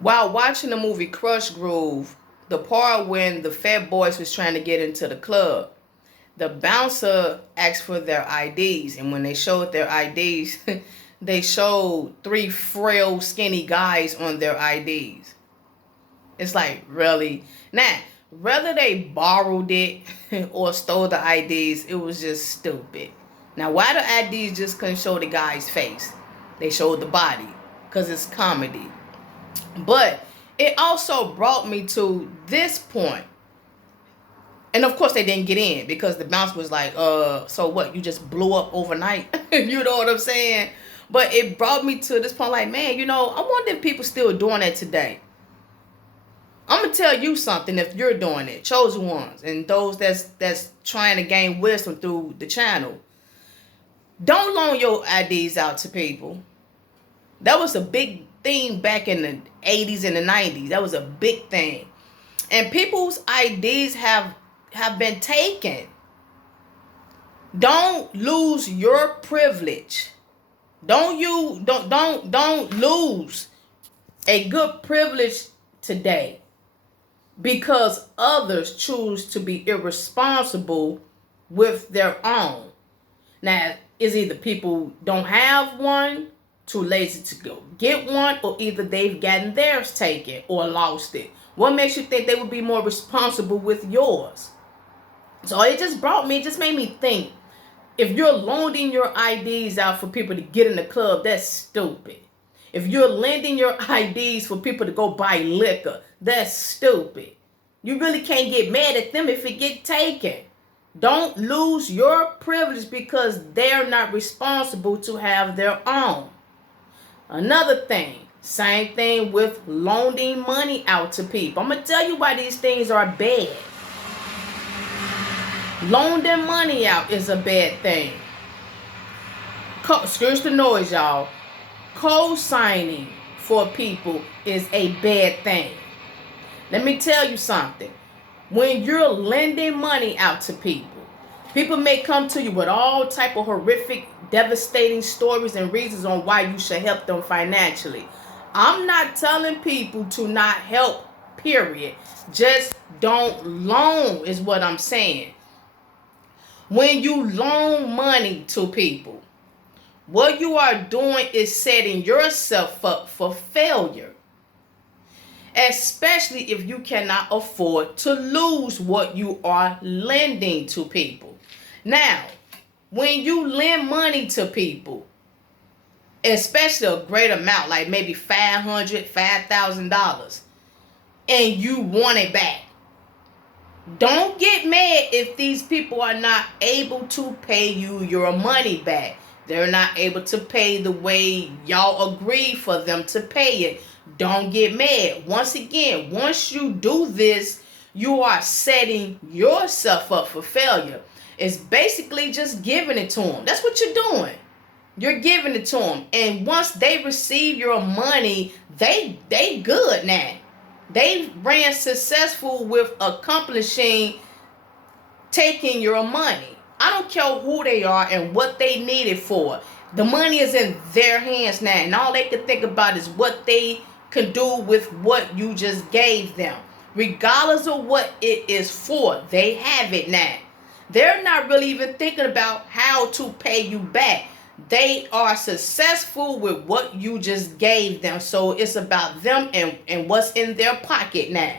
While watching the movie Crush Groove, the part when the Fat Boys was trying to get into the club, the bouncer asked for their IDs, and when they showed their IDs, they showed three frail, skinny guys on their IDs. It's like, really? Now, whether they borrowed it or stole the IDs, it was just stupid. Now, why the IDs just couldn't show the guy's face? They showed the body, because it's comedy. But it also brought me to this point. And of course they didn't get in because the bounce was like, so what? You just blew up overnight? You know what I'm saying? But it brought me to this point like, man, I wonder if people still doing that today. I'm gonna tell you something if you're doing it, chosen ones, and those that's trying to gain wisdom through the channel. Don't loan your IDs out to people. That was a big thing back in the 80s and the 90s. That was a big thing. And people's IDs have been taken. Don't lose your privilege. Don't lose a good privilege today because others choose to be irresponsible with their own. Now, it's either people don't have one, too lazy to go get one, or either they've gotten theirs taken or lost it. What makes you think they would be more responsible with yours? So it just made me think, if you're loaning your IDs out for people to get in the club, that's stupid. If you're lending your IDs for people to go buy liquor, that's stupid. You really can't get mad at them if it get taken. Don't lose your privilege because they're not responsible to have their own. Another thing, same thing with loaning money out to people. I'm going to tell you why these things are bad. Loaning money out is a bad thing. Excuse the noise, y'all. Co-signing for people is a bad thing. Let me tell you something. When you're lending money out to people, people may come to you with all type of horrific, devastating stories and reasons on why you should help them financially. I'm not telling people to not help, period. Just don't loan is what I'm saying. When you loan money to people, what you are doing is setting yourself up for failure. Especially if you cannot afford to lose what you are lending to people. Now, when you lend money to people, especially a great amount, like maybe $500, $5,000, and you want it back, don't get mad if these people are not able to pay you your money back. They're not able to pay the way y'all agreed for them to pay it. Don't get mad. Once again, once you do this, you are setting yourself up for failure. It's basically just giving it to them. That's what you're doing. You're giving it to them. And once they receive your money, they good now. They ran successful with accomplishing taking your money. I don't care who they are and what they need it for. The money is in their hands now. And all they can think about is what they can do with what you just gave them. Regardless of what it is for, they have it now. They're not really even thinking about how to pay you back. They are successful with what you just gave them. So it's about them and what's in their pocket now.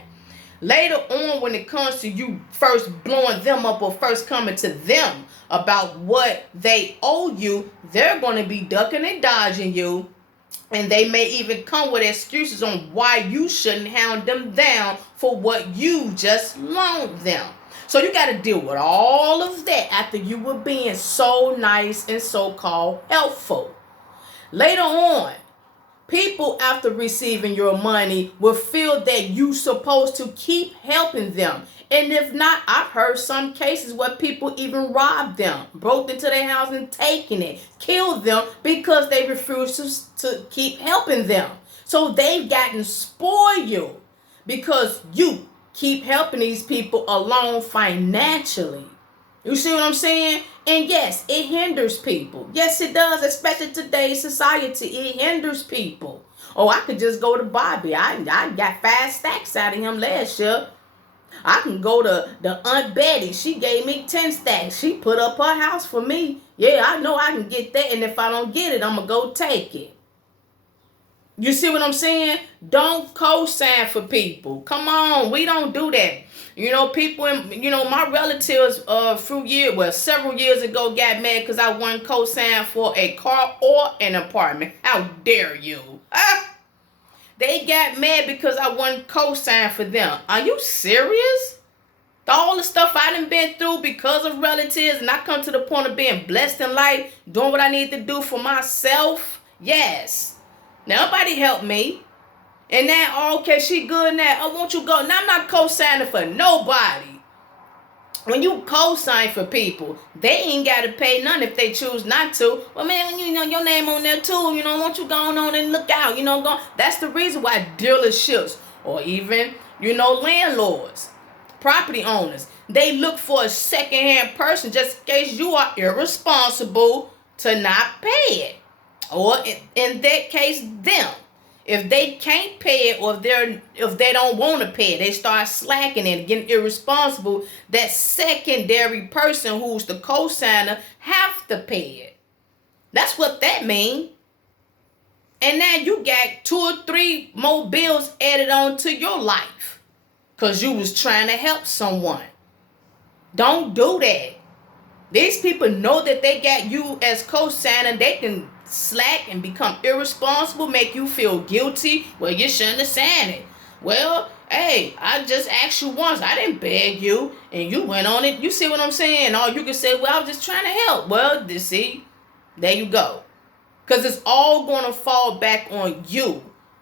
Later on, when it comes to you first blowing them up or first coming to them about what they owe you, they're going to be ducking and dodging you. And they may even come with excuses on why you shouldn't hound them down for what you just loaned them. So you got to deal with all of that after you were being so nice and so-called helpful. Later on, people after receiving your money will feel that you're supposed to keep helping them. And if not, I've heard some cases where people even robbed them, broke into their house and taken it, killed them because they refused to keep helping them. So they've gotten spoiled because you keep helping these people along financially. You see what I'm saying? And yes, it hinders people. Yes, it does, especially today's society. It hinders people. Oh, I could just go to Bobby. I got 5 stacks out of him last year. I can go to the Aunt Betty. She gave me 10 stacks. She put up her house for me. Yeah, I know I can get that. And if I don't get it, I'm going to go take it. You see what I'm saying? Don't co-sign for people. Come on, we don't do that. You know, people, my relatives several years ago got mad because I wasn't co-sign for a car or an apartment. How dare you? They got mad because I wasn't co-sign for them. Are you serious? All the stuff I done been through because of relatives, and I come to the point of being blessed in life, doing what I need to do for myself? Yes. Nobody helped me. And now, okay, she good now. I want you to go. Now, I'm not co-signing for nobody. When you co-sign for people, they ain't got to pay none if they choose not to. Well, man, your name on there too. Won't you go on and look out? That's the reason why dealerships or even, landlords, property owners, they look for a second-hand person just in case you are irresponsible to not pay it. Or in that case, them. If they can't pay it, or if they don't want to pay it, they start slacking and getting irresponsible. That secondary person who's the co-signer have to pay it. That's what that means. And now you got 2 or 3 more bills added on to your life because you was trying to help someone. Don't do that. These people know that they got you as co-signer. They can slack and become irresponsible, make you feel guilty. Well, you shouldn't have signed it. Well, hey, I just asked you once. I didn't beg you, and you went on it. You see what I'm saying? Or you can say, well, I was just trying to help. Well, there you go. Because it's all going to fall back on you.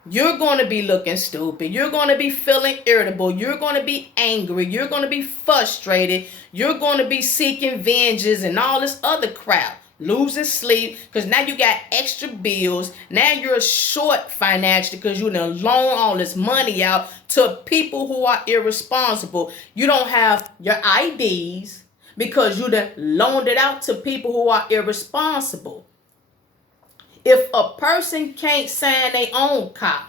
You're going to be looking stupid. You're going to be feeling irritable. You're going to be angry. You're going to be frustrated. You're going to be seeking vengeance and all this other crap. Losing sleep because now you got extra bills. Now you're short financially because you done loan all this money out to people who are irresponsible. You don't have your IDs because you done loaned it out to people who are irresponsible. If a person can't sign their own car,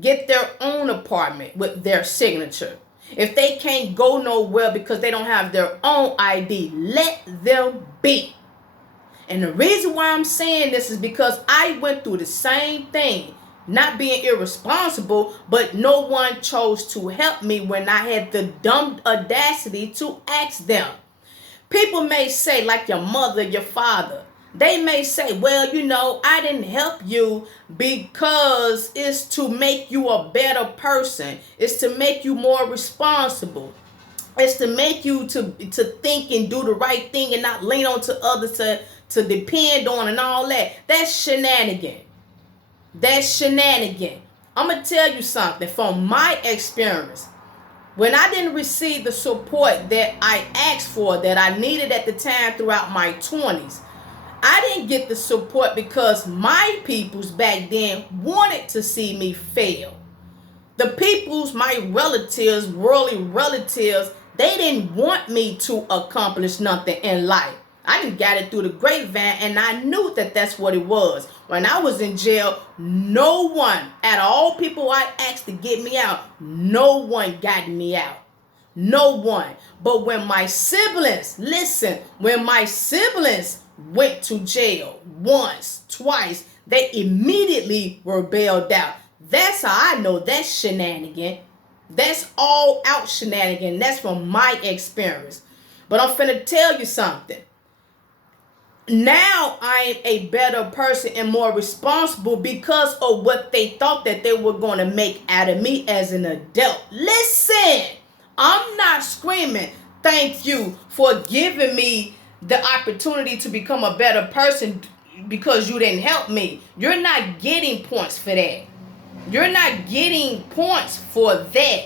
get their own apartment with their signature, if they can't go nowhere because they don't have their own ID, let them be. And the reason why I'm saying this is because I went through the same thing, not being irresponsible, but no one chose to help me when I had the dumb audacity to ask them. People may say, like your mother, your father, they may say, well, I didn't help you because it's to make you a better person. It's to make you more responsible. It's to make you to think and do the right thing and not lean on to others to depend on and all that. That's shenanigan. I'm going to tell you something from my experience. When I didn't receive the support that I asked for, that I needed at the time throughout my 20s, I didn't get the support because my peoples back then wanted to see me fail. The peoples, my relatives, worldly relatives, they didn't want me to accomplish nothing in life. I didn't got it through the grapevine, and I knew that that's what it was. When I was in jail, no one, at all people I asked to get me out, no one got me out. No one. But when my siblings went to jail once, twice, they immediately were bailed out. That's how I know that's shenanigan. That's all out shenanigan. That's from my experience. But I'm finna tell you something. Now I am a better person and more responsible because of what they thought that they were going to make out of me as an adult. Listen, I'm not screaming, thank you for giving me the opportunity to become a better person because you didn't help me. You're not getting points for that. You're not getting points for that.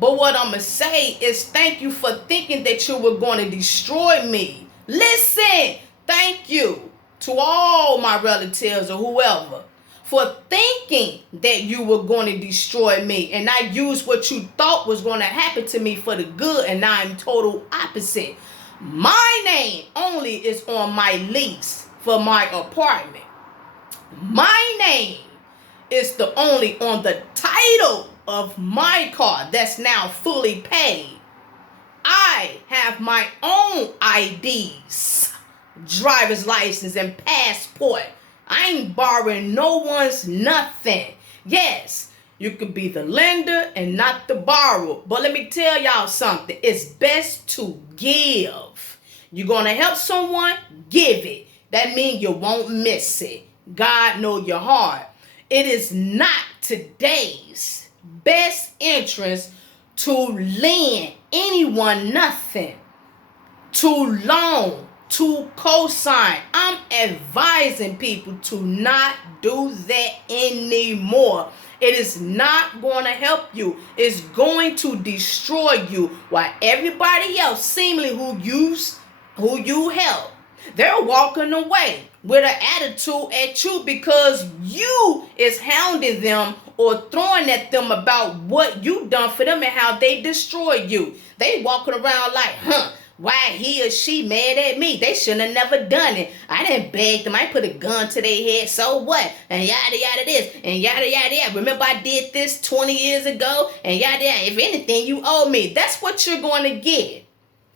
But what I'm going to say is thank you for thinking that you were going to destroy me. Listen, thank you to all my relatives or whoever for thinking that you were going to destroy me. And I used what you thought was going to happen to me for the good, and now I'm total opposite. My name only is on my lease for my apartment. My name is the only on the title of my car that's now fully paid. I have my own IDs, driver's license, and passport. I ain't borrowing no one's nothing. Yes, you could be the lender and not the borrower. But let me tell y'all something. It's best to give. You're going to help someone, give it. That means you won't miss it. God know your heart. It is not today's best interest to lend anyone nothing, to loan, to cosign. I'm advising people to not do that anymore. It is not going to help you. It's going to destroy you. While everybody else, seemingly who you help, they're walking away with an attitude at you because you is hounding them or throwing at them about what you done for them and how they destroyed you. They walking around like, why he or she mad at me? They shouldn't have never done it. I didn't beg them. I put a gun to their head. So what? And yada yada this and yada yada yada. Remember I did this 20 years ago and yada yada. If anything, you owe me. That's what you're going to get.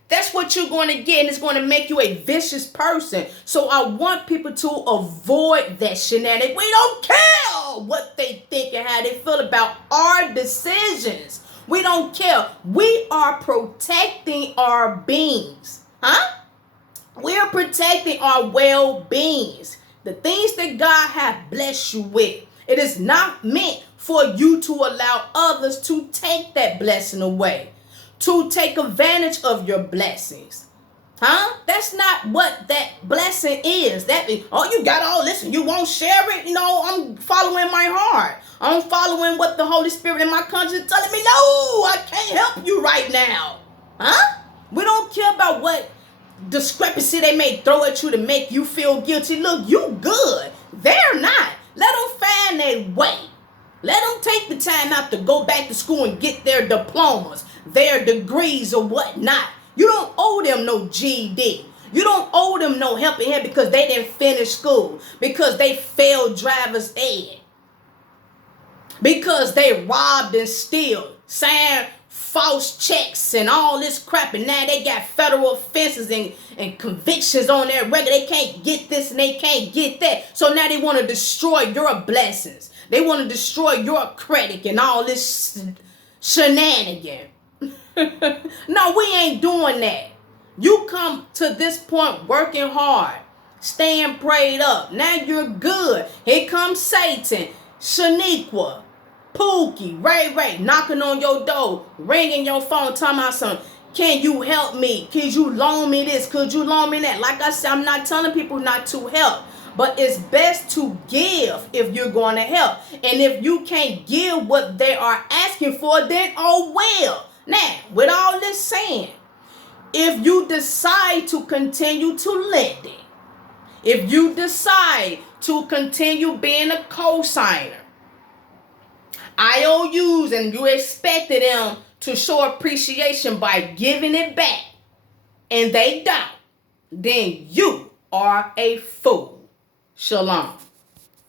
That's what you're going to get, and it's going to make you a vicious person. So I want people to avoid that shenanigans. We don't care what they think and how they feel about our decisions. We don't care. We are protecting our beings. We are protecting our well-beings. The things that God has blessed you with. It is not meant for you to allow others to take that blessing away, to take advantage of your blessings. That's not what that blessing is. That is, oh, you got all this and you won't share it? No, I'm following my heart. I'm following what the Holy Spirit in my conscience is telling me. No, I can't help you right now. We don't care about what discrepancy they may throw at you to make you feel guilty. Look, you good. They're not. Let them find their way. Let them take the time out to go back to school and get their diplomas, their degrees or whatnot. You don't owe them no GED. You don't owe them no helping hand because they didn't finish school, because they failed driver's ed, because they robbed and steal, signed false checks and all this crap, and now they got federal offenses and convictions on their record. They can't get this and they can't get that. So now they want to destroy your blessings. They want to destroy your credit and all this shenanigan. No, we ain't doing that. You come to this point working hard, staying prayed up. Now you're good. Here comes Satan, Shaniqua, Pookie, Ray, knocking on your door, ringing your phone, talking about something. Can you help me? Could you loan me this? Could you loan me that? Like I said, I'm not telling people not to help. But it's best to give if you're going to help. And if you can't give what they are asking for, then oh well. Now, with all this saying, if you decide to continue to lending, if you decide to continue being a cosigner, IOUs, and you expected them to show appreciation by giving it back, and they don't, then you are a fool. Shalom.